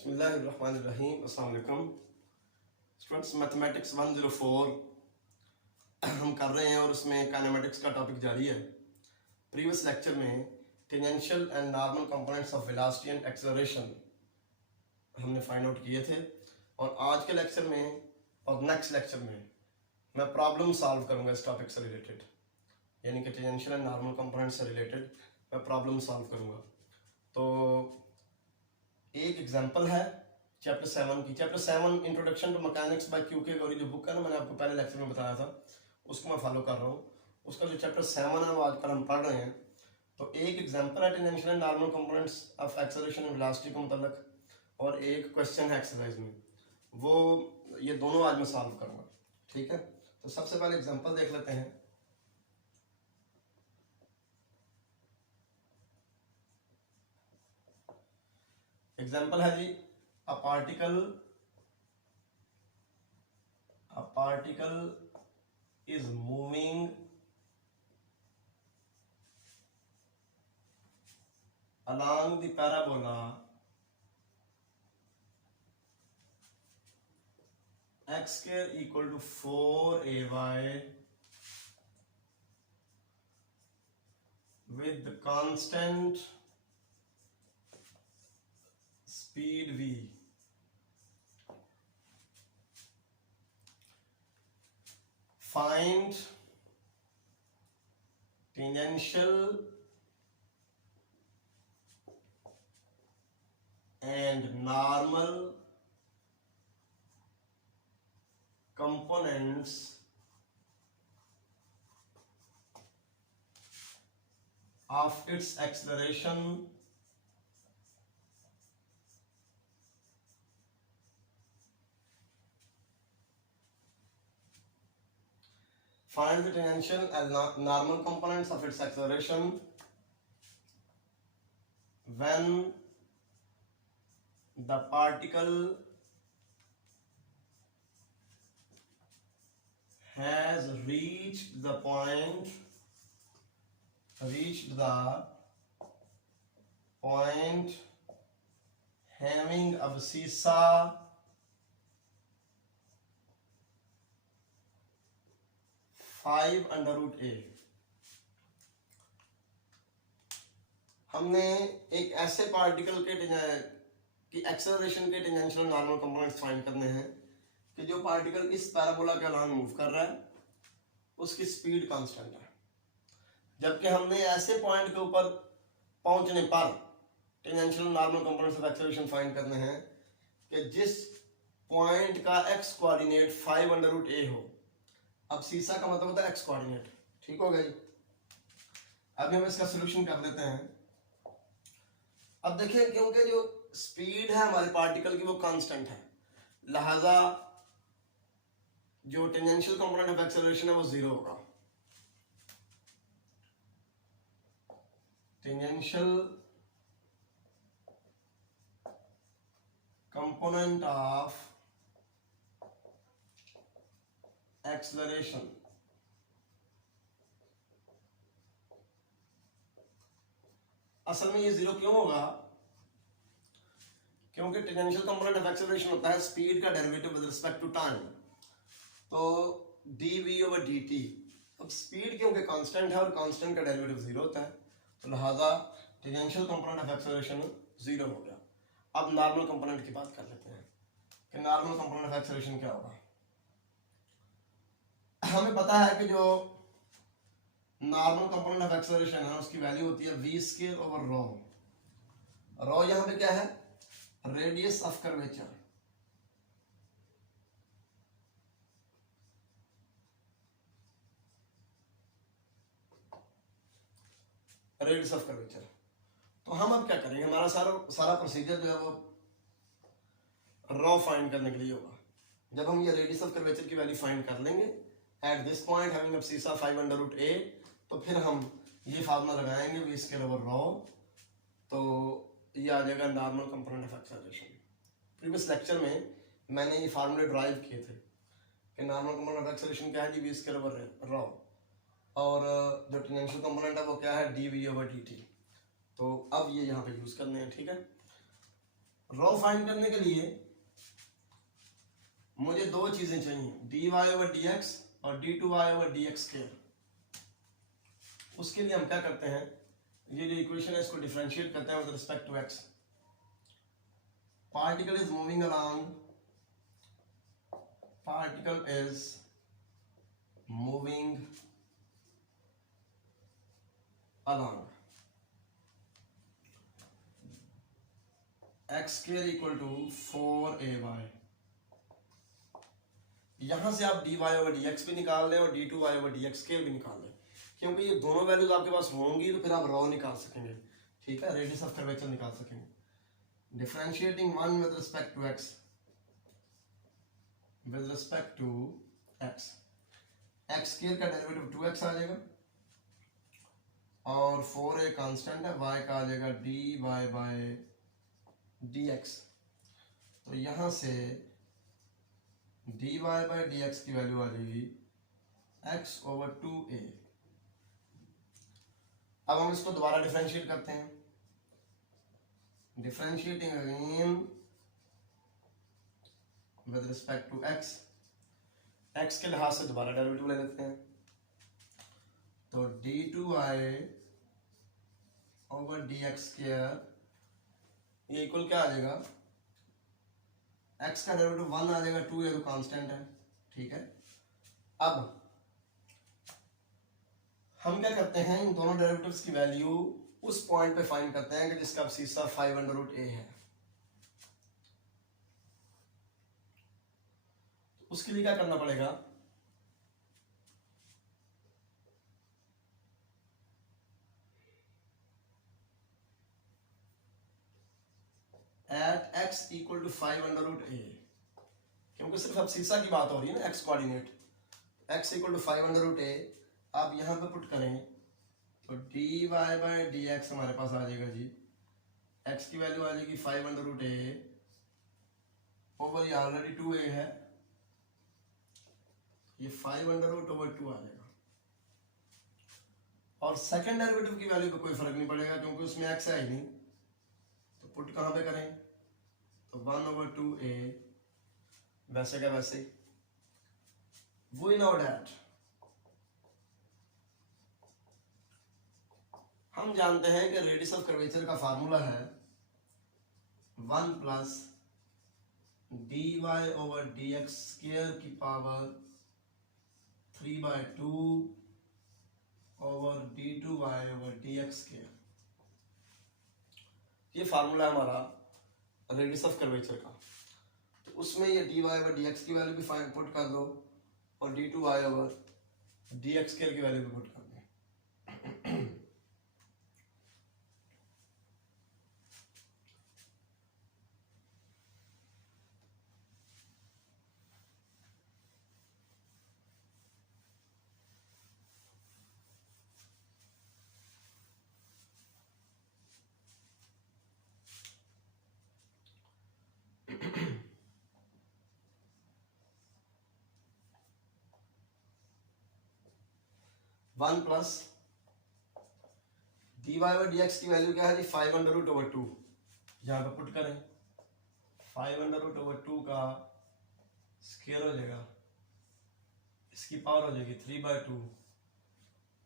बिस्मिल्लाहिर्रहमानिर्रहीम। अस्सलाम वालेकुम स्टूडेंट्स। मैथमेटिक्स 104 हम कर रहे हैं और उसमें काइनेमेटिक्स का टॉपिक जारी है। प्रीवियस लेक्चर में tangential and normal components of velocity and acceleration हमने फाइंड आउट किए थे और आज के लेक्चर में और नेक्स्ट लेक्चर में मैं प्रॉब्लम सॉल्व करूंगा इस टॉपिक से रिलेटेड, यानी कि टेंजेंशियल एंड नॉर्मल कंपोनेंट से रिलेटेड मैं प्रॉब्लम सॉल्व करूंगा। तो एक एग्जांपल है चैप्टर 7 की। Chapter 7 introduction to mechanics by क्यूके Gauri जो बुक है ना, मैंने आपको पहले लेक्चर में बताया था, उसको मैं फॉलो कर रहा हूँ। उसका जो चैप्टर 7 है वो आजकल हम पढ़ रहे हैं। तो एक एग्जांपल है tangential and normal components of acceleration and velocity के मतलब, और एक क्वेश्चन है एक्सरसाइज में, वो ये दोनों आज मैं सॉल्व करूँगा। ठीक है, तो सबसे पहले एग्जाम्पल देख लेते हैं। एग्जाम्पल है जी, a particle is moving along the parabola x square equal to 4ay with the constant speed v. Find tangential and normal components of its acceleration Find the tangential and normal components of its acceleration when the particle has reached the point having abscissa 5√a। हमने एक ऐसे particle के acceleration के tangential normal components find करने हैं कि जो particle इस पैराबोला के अलॉन्ग मूव कर रहा है, उसकी स्पीड कांस्टेंट है। जबकि हमने ऐसे पॉइंट के ऊपर पहुंचने पर tangential normal components of acceleration find करने हैं कि जिस पॉइंट का एक्स कोऑर्डिनेट 5√a हो। अब सीसा का मतलब होता है एक्स कोऑर्डिनेट। ठीक हो गया जी। अभी हम इसका सोल्यूशन कर लेते हैं। अब देखिए, क्योंकि जो स्पीड है हमारे पार्टिकल की वो कांस्टेंट है, लिहाजा जो टेंजेंशियल कंपोनेंट ऑफ एक्सेलरेशन है वो 0 होगा। टेंजेंशियल कंपोनेंट ऑफ एक्सेलरेशन असल में ये 0 क्यों होगा? क्योंकि टेंजेंशियल कंपोनेंट ऑफ एक्सेलरेशन होता है स्पीड का derivative with respect to time, तो dv/dt। अब स्पीड क्योंकि कांस्टेंट है और कांस्टेंट का डेरिवेटिव 0 होता है, तो लिहाजा टेंजेंशियल कंपोनेंट ऑफ एक्सेलरेशन 0 हो गया। अब नॉर्मल कंपोनेंट की बात कर लेते हैं कि नॉर्मल कंपोनेंट ऑफ एक्सेलरेशन क्या होगा। हमें पता है कि जो नॉर्मल कंपोनेंट ऑफ एक्सेलरेशन है उसकी वैल्यू होती है v²/ρ। ρ यहां पे क्या है? Radius of curvature. Radius of curvature. तो हम अब क्या करेंगे, हमारा सारा प्रोसीजर जो है वो ρ फाइंड करने के लिए होगा। जब हम ये रेडियस ऑफ कर्वेचर की वैल्यू फाइंड कर लेंगे at this point having abscissa 5√a, तो फिर हम ये फार्मूला लगाएंगे v²/ρ, तो ये आ जाएगा normal component of acceleration. Previous lecture में मैंने ये फार्मूले ड्राइव किए थे कि नॉर्मल कंपोनेंट ऑफ एक्सेलरेशन क्या है जी, v²/ρ, और जो टेंजेंशियल कंपोनेंट है वो क्या है, dv/dt। तो अब ये यहाँ पे यूज करने हैं। ठीक है, रो फाइंड करने के लिए मुझे दो चीजें चाहिए, dy ओवर dx और d2y ओवर dx स्क्वायर। उसके लिए हम क्या करते हैं, ये जो इक्वेशन है इसको डिफरेंशिएट करते हैं with respect to x। Particle is moving around, particle is moving along x square equal to 4ay। यहां से आप dy ओवर dx भी निकाल लें और d2y ओवर dx स्क्वायर भी निकाल लें, क्योंकि ये दोनों वैल्यूज आपके पास होंगी तो फिर आप रो निकाल सकेंगे, ठीक है, रेडियस ऑफ कर्वेचर निकाल सकेंगे। Differentiating one with respect to x, with respect to x, x square का डेरिवेटिव 2x आ जाएगा और 4a कांस्टेंट है, y का आ जाएगा dy बाय dx। तो यहां से dy बाय dx की वैल्यू आ जाएगी x ओवर 2a। अब हम इसको दोबारा डिफरेंशिएट करते हैं, differentiating again with respect to x, x के लिहाज से दोबारा डेरिवेटिव ले लेते हैं। तो d2y ओवर dx स्क्वायर ये इक्वल क्या आ जाएगा, x का डेरिवेटिव 1 आ जाएगा, 2 ये तो कांस्टेंट है, ठीक है। अब हम क्या करते हैं, इन दोनों डेरिवेटिव्स की वैल्यू उस पॉइंट पे फाइंड करते हैं कि जिसका सीसा 5√a है। उसके लिए क्या करना पड़ेगा, eight x equal to 5√a, क्योंकि सिर्फ अब सीसा की बात हो रही है ना, x coordinate, x equal to 5√a। आप यहां पे पुट करें तो dy बाय dx हमारे पास आ जाएगा जी, x की वैल्यू आ जाएगी 5√a ओवर ये ऑलरेडी 2a है, ये 5√2 आ जाएगा। और सेकंड डेरिवेटिव की वैल्यू पे कोई फर्क नहीं पड़ेगा क्योंकि उसमें x है ही नहीं, तो पुट कहां पे करें, तो 1/2a वैसे का वैसे। वी नो दैट, हम जानते हैं कि रेडियस ऑफ कर्वेचर का फार्मूला है 1 plus dy over dx square की power 3/2 over d2y over dx square. ये फार्मूला है हमारा रेडियस ऑफ कर्वेचर का। तो उसमें ये dy ओवर dx की वैल्यू भी फाइंड पुट कर दो और d2y ओवर dx स्क्वायर की वैल्यू भी पुट कर दो। 1 प्लस dy ओवर dx की वैल्यू क्या है जी, 5√2, यहाँ पे पुट करें 5√2 का स्क्वायर हो जाएगा, इसकी पावर हो जाएगी 3/2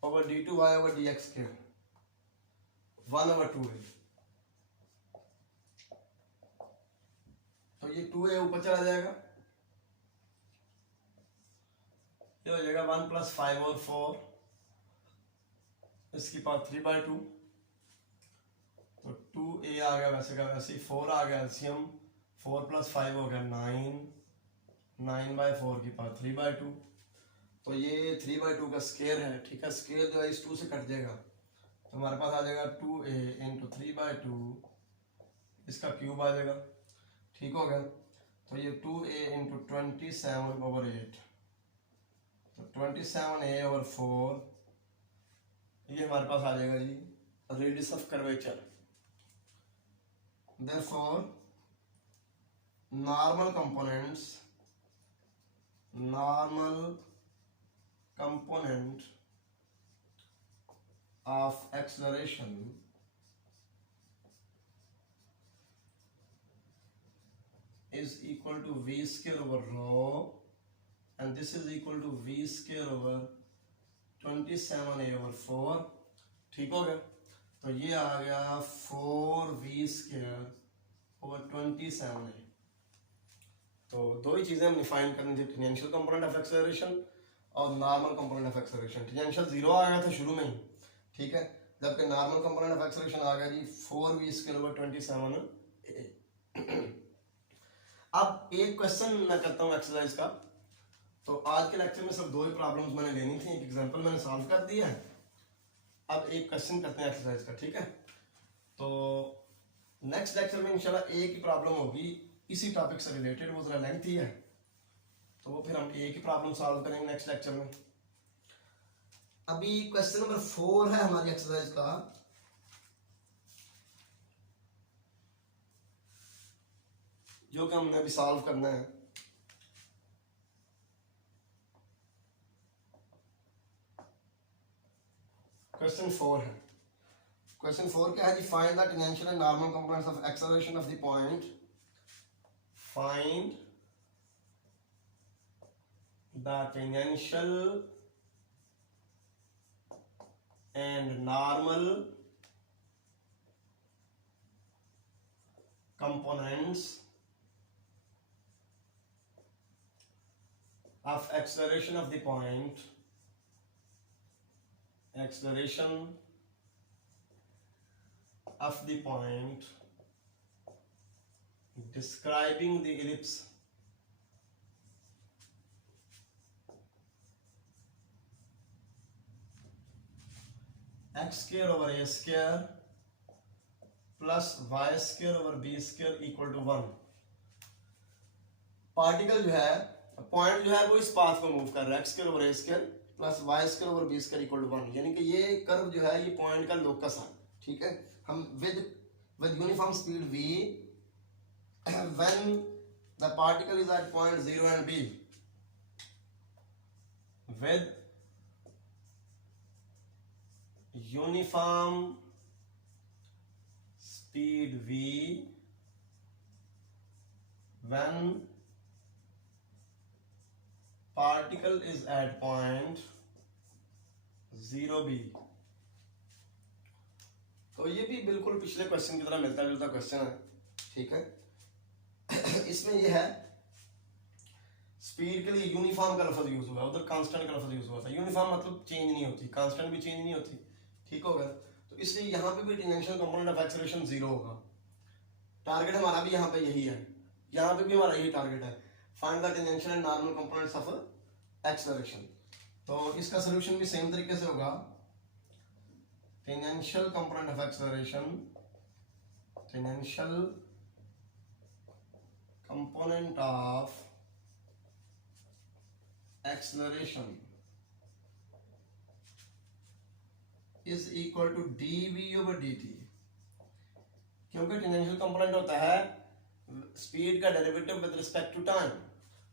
over d2y over dx square 1/2 है। तो ये 2a ऊपर चला जाएगा, ये हो जाएगा 1 प्लस 5 और 4, इसकी पावर 3/2, तो 2a आ गया वैसे का वैसे, 4 आ गया एलसीएम, 4 प्लस 5 हो गया 9, 9/4 की पावर 3/2। तो ये 3/2 का स्क्वायर है, ठीक है, स्क्वायर जो है इस 2 से कट जाएगा, तो हमारे पास आ जाएगा 2a इंटू 3/2, इसका क्यूब आ जाएगा, ठीक हो गया। तो ये 2a इंटू 27/8, तो 27a ओवर 4, ये हमारे पास आ जाएगा जी radius of curvature. Therefore normal component of acceleration is equal to v square over rho and this is equal to v square over 27a over 4। ठीक हो गया, तो ये आ गया 4v स्क्वायर ओवर 27a। तो दो ही चीजें हम डिफाइन करनी थी, टेंजेंशियल कंपोनेंट ऑफ एक्सेलरेशन और normal component of acceleration. Tangential 0 आ गया था शुरू में ही, ठीक है, जबकि नॉर्मल कंपोनेंट ऑफ एक्सेलरेशन आ गया जी 4v स्क्वायर ओवर 27a। अब एक क्वेश्चन मैं करता हूँ एक्सरसाइज का। तो आज के लेक्चर में सिर्फ दो ही प्रॉब्लम्स मैंने लेनी थी, एक एग्जांपल मैंने सॉल्व कर दिया है, अब एक क्वेश्चन करते हैं एक्सरसाइज का, ठीक है। तो नेक्स्ट लेक्चर में इंशाल्लाह एक ही प्रॉब्लम होगी इसी टॉपिक से रिलेटेड, वो जरा लेंथी है, तो वो फिर हम एक ही प्रॉब्लम सॉल्व करेंगे नेक्स्ट लेक्चर में। अभी क्वेश्चन नंबर 4 है हमारी एक्सरसाइज का। जो कि हमने अभी सॉल्व करना है। क्वेश्चन 4 है। क्वेश्चन 4 क्या है जी? Find the tangential and normal components of acceleration of the point. Find the tangential and normal components of acceleration of the point, acceleration of the point describing the ellipse x square over a square plus y square over b square equal to 1। पार्टिकल जो है, point जो है वो इस path को move कर रहा है, x square over a square plus y square over b square equal to 1, यानी कि ये कर्व जो है ये पॉइंट का लोकस है, ठीक है। हम with uniform speed v when the particle is at point 0 and b with uniform speed v when particle is at point 0b। तो ये भी बिल्कुल पिछले क्वेश्चन की तरह मिलता जुलता क्वेश्चन है, ठीक है। इसमें ये है स्पीड के लिए यूनिफॉर्म का लफ्ज यूज हुआ, उधर कांस्टेंट का लफ्ज यूज हुआ था। यूनिफॉर्म मतलब चेंज नहीं होती, कांस्टेंट भी चेंज नहीं होती, ठीक होगा। तो इसलिए यहाँ पे भी टेंजेंशियल कंपोनेंट ऑफ एक्सेलरेशन 0 होगा। टारगेट हमारा भी यहाँ पे यही है, यहाँ पे भी हमारा यही टारगेट है, find the tangential and normal components of acceleration. तो इसका सॉल्यूशन भी सेम तरीके से होगा। Tangential component of acceleration, tangential component of acceleration is equal to dv over dt। क्योंकि टेंजेंशियल कंपोनेंट होता है स्पीड का derivative with respect to time,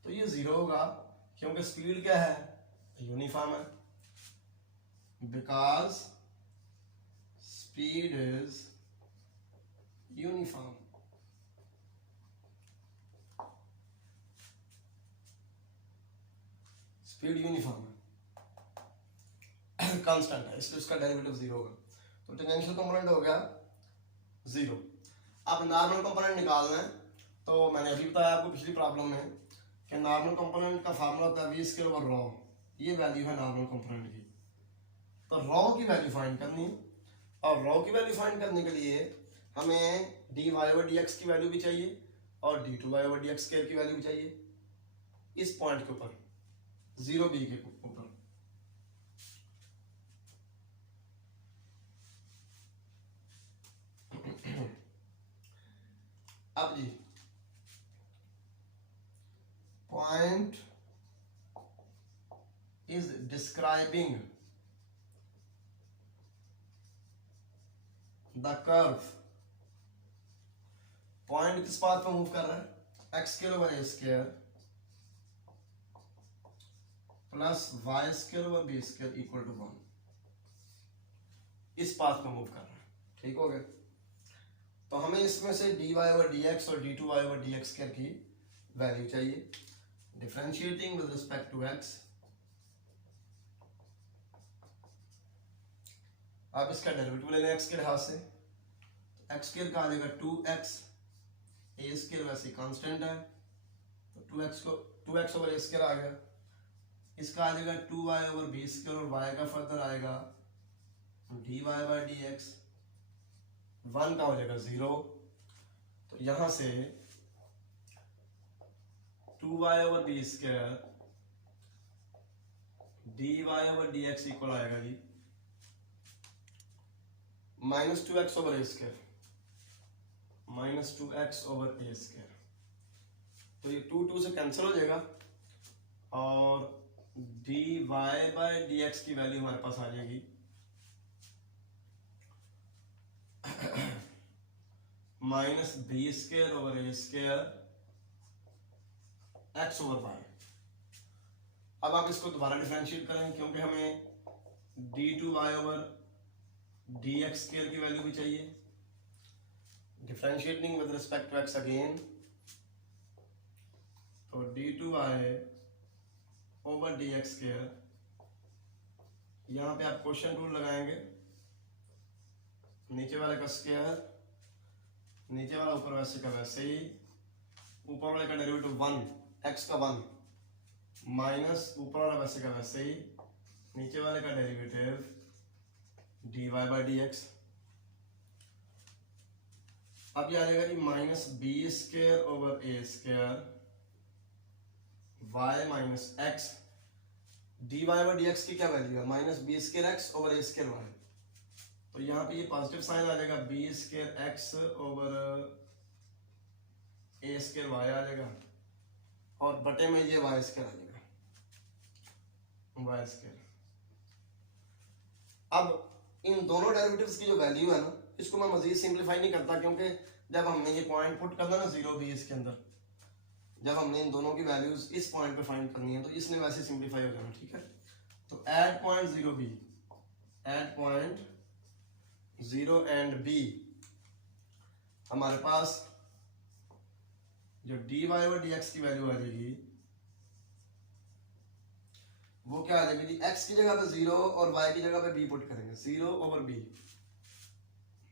तो ये 0 होगा क्योंकि स्पीड क्या है? यूनिफॉर्म है, because speed is uniform. Speed uniform है, कांस्टेंट है, इसलिए उसका डेरिवेटिव 0 होगा। तो टेंजेंशियल कंपोनेंट हो गया 0। अब नॉर्मल कंपोनेंट निकालना है, तो मैंने अभी बताया आपको पिछली प्रॉब्लम में कि नॉर्मल कंपोनेंट का फार्मूला होता है वी स्क्वायर ओवर रॉ। ये वैल्यू है नॉर्मल कंपोनेंट की, तो रॉ की वैल्यू फाइंड करनी है। और रॉ की वैल्यू फाइंड करने के लिए हमें d y over d x की वैल्यू भी चाहिए और d two y over d x square की वैल्यू भी चाहिए इस पॉइंट के ऊपर 0b के ऊपर। अब G point is describing the curve. Point किस पाथ पर मूव कर रहा है? X square over a square plus y square over b square equal to 1, इस पाथ पर मूव कर रहा है, ठीक हो गया। तो हमें इसमें से dy ओवर dx और d2y ओवर dx स्क्वायर की वैल्यू चाहिए, differentiating with respect to x. आप इसका डेरिवेटिव लेना एक्स के लिहाज से, तो एक्स स्क्वायर का आ जाएगा 2x, ए स्क्वायर वैसे कांस्टेंट है तो 2x ओवर ए स्क्वायर आ गया। इसका आ जाएगा 2y ओवर बी स्क्वायर और y का फर्दर आएगा dy बाई डी एक्स, 1 का हो जाएगा 0। तो यहां से 2y over b square dy over d x equal आएगा जी -2x over a square, -2x over a square. तो ये 2 से कैंसिल हो जाएगा और dy बाई डी एक्स की वैल्यू हमारे पास आ जाएगी -b square over a square x over y. अब आप इसको दोबारा डिफरेंशिएट करेंगे क्योंकि हमें d2y ओवर dx स्क्वायर की वैल्यू भी चाहिए। Differentiating with respect to x again, तो d2y ओवर dx स्क्वायर, यहां पे आप क्वेश्चन रूल लगाएंगे, नीचे वाले का स्क्वायर, नीचे वाला ऊपर वैसे का वैसे ही, ऊपर वाले का डेरिवेटिव 1, x का 1 माइनस ऊपर वाला वैसे का वैसे ही, नीचे वाले का derivative dy by d x. अब ये आ जाएगा जी -b square over a square y minus x, dy by d x की क्या वैल्यू है -b square x over a square y। तो यहाँ पे ये पॉजिटिव साइन आ जाएगा b square x over a square y आ जाएगा और बटे में ये y स्क्वायर आ जाएगा, y स्क्वायर। अब इन दोनों डेरिवेटिव्स की जो वैल्यू है ना, इसको मैं मजीद सिंपलीफाई नहीं करता क्योंकि जब हमने ये पॉइंट पुट करना ना 0 b इसके अंदर, जब हमने इन दोनों की वैल्यूज इस पॉइंट पे फाइंड करनी है तो इसने वैसे सिंपलीफाई हो जाना, ठीक है। तो at point 0 b, at point 0 and b हमारे पास जो dy ओवर dx की वैल्यू आ जाएगी वो क्या आ जाएगी जी, x की जगह पे 0 और y की जगह पे b पुट करेंगे, 0 over b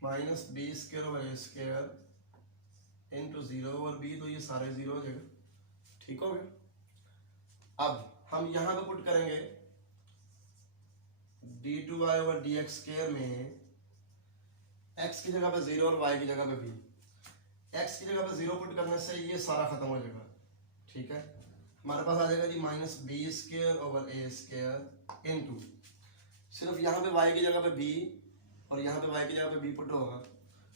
minus b square over a square into 0 over b, तो ये सारे 0 हो जाएगा, ठीक हो गया। अब हम यहां पे पुट करेंगे d2y ओवर dx स्क्वायर में x की जगह पे 0 और y की जगह पे b। x की जगह पे 0 पुट करने से ये सारा खत्म हो जाएगा, ठीक है। हमारे पास आ जाएगा जी -b square over a square into, सिर्फ यहाँ पे y की जगह पे b और यहाँ पे y की जगह पे b पुट होगा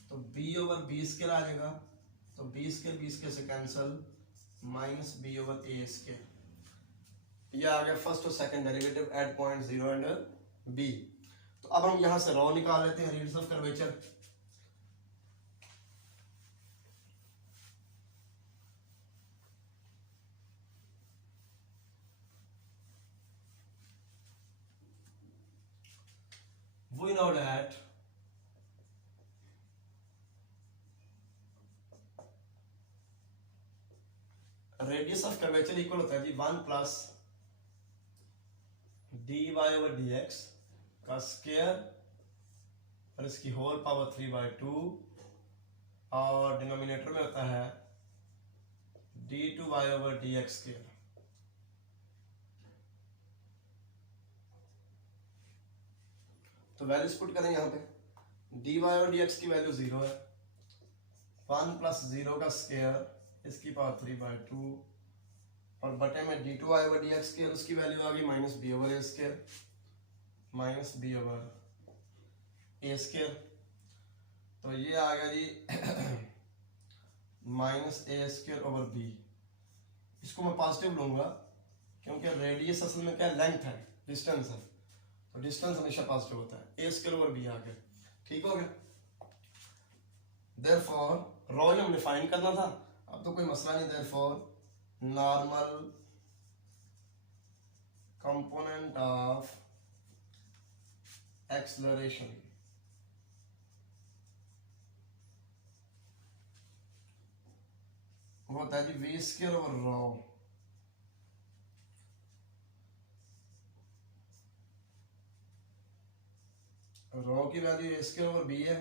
तो b ओवर b स्क्वायर आ जाएगा, तो b स्क्वायर से cancel, -b over a square. ये आ गया फर्स्ट और second derivative eight point 0 and b। तो अब हम यहाँ से रॉ निकाल लेते हैं, radius of curvature. We know that radius of curvature equal होता है जी 1 प्लस dy ओवर dx का स्क्वायर और इसकी होल पावर 3/2 और डिनोमिनेटर में होता है d2y ओवर dx स्क्वायर। तो वैल्यूज पुट करें यहाँ पे, dy और dx की वैल्यू 0 है, 1 प्लस 0 का स्क्वायर इसकी पावर 3/2 और बटे में d2y ओवर dx की उसकी वैल्यू आ गई -b over a square, -b over a square. तो ये आ गया जी -a स्क्वायर ओवर b। इसको मैं पॉजिटिव लूंगा क्योंकि रेडियस असल में क्या लेंथ है, डिस्टेंस है, तो डिस्टेंस हमेशा पॉजिटिव होता है। a स्क्वायर ओवर b आ गया, ठीक हो गया। देयरफॉर रॉ हमने फाइंड करना था, अब तो कोई मसला नहीं। Therefore normal component of acceleration वो होता है जी v square over rho. Rho की value a square over b है,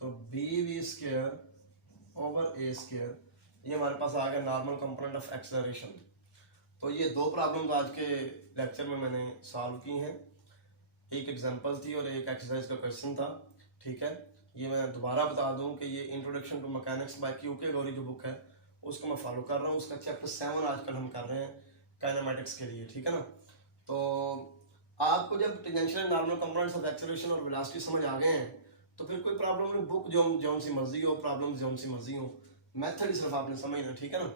तो b v square over a square, ये हमारे पास आ गया नॉर्मल कंपोनेंट ऑफ एक्सेलरेशन। तो ये दो प्रॉब्लम्स आज के लेक्चर में मैंने सॉल्व की हैं, एक एग्जांपल थी और एक एक्सरसाइज का क्वेश्चन था। ठीक है, ये मैं दोबारा बता दूं कि ये introduction to mechanics by क्यूके Gauri जो बुक है उसको मैं फॉलो कर रहा हूँ, उसका चैप्टर 7 आजकल हम कर रहे हैं काइनेमेटिक्स के लिए। ठीक है ना, तो आपको जब tangential and normal components of acceleration और वेलोसिटी समझ आ गए हैं तो फिर कोई प्रॉब्लम नहीं, बुक जो सी मर्जी हो, प्रॉब्लम जो सी मर्जी हो, मेथड ही सिर्फ आपने समझना। ठीक है ना,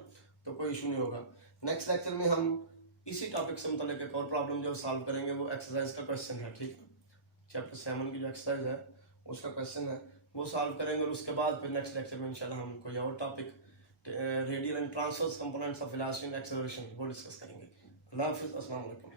तो कोई इशू नहीं होगा। नेक्स्ट लेक्चर में हम इसी टॉपिक से मतलब एक और प्रॉब्लम जो सॉल्व करेंगे वो एक्सरसाइज का क्वेश्चन है। ठीक है, चैप्टर 7 की जो एक्सरसाइज है उसका क्वेश्चन है वो सॉल्व करेंगे, और उसके बाद फिर नेक्स्ट लेक्चर में इंशाल्लाह हम कोई और topic radial and transverse components of velocity and acceleration वो डिस्कस करेंगे। अल्लाह हाफिज़, अस्सलाम वालेकुम।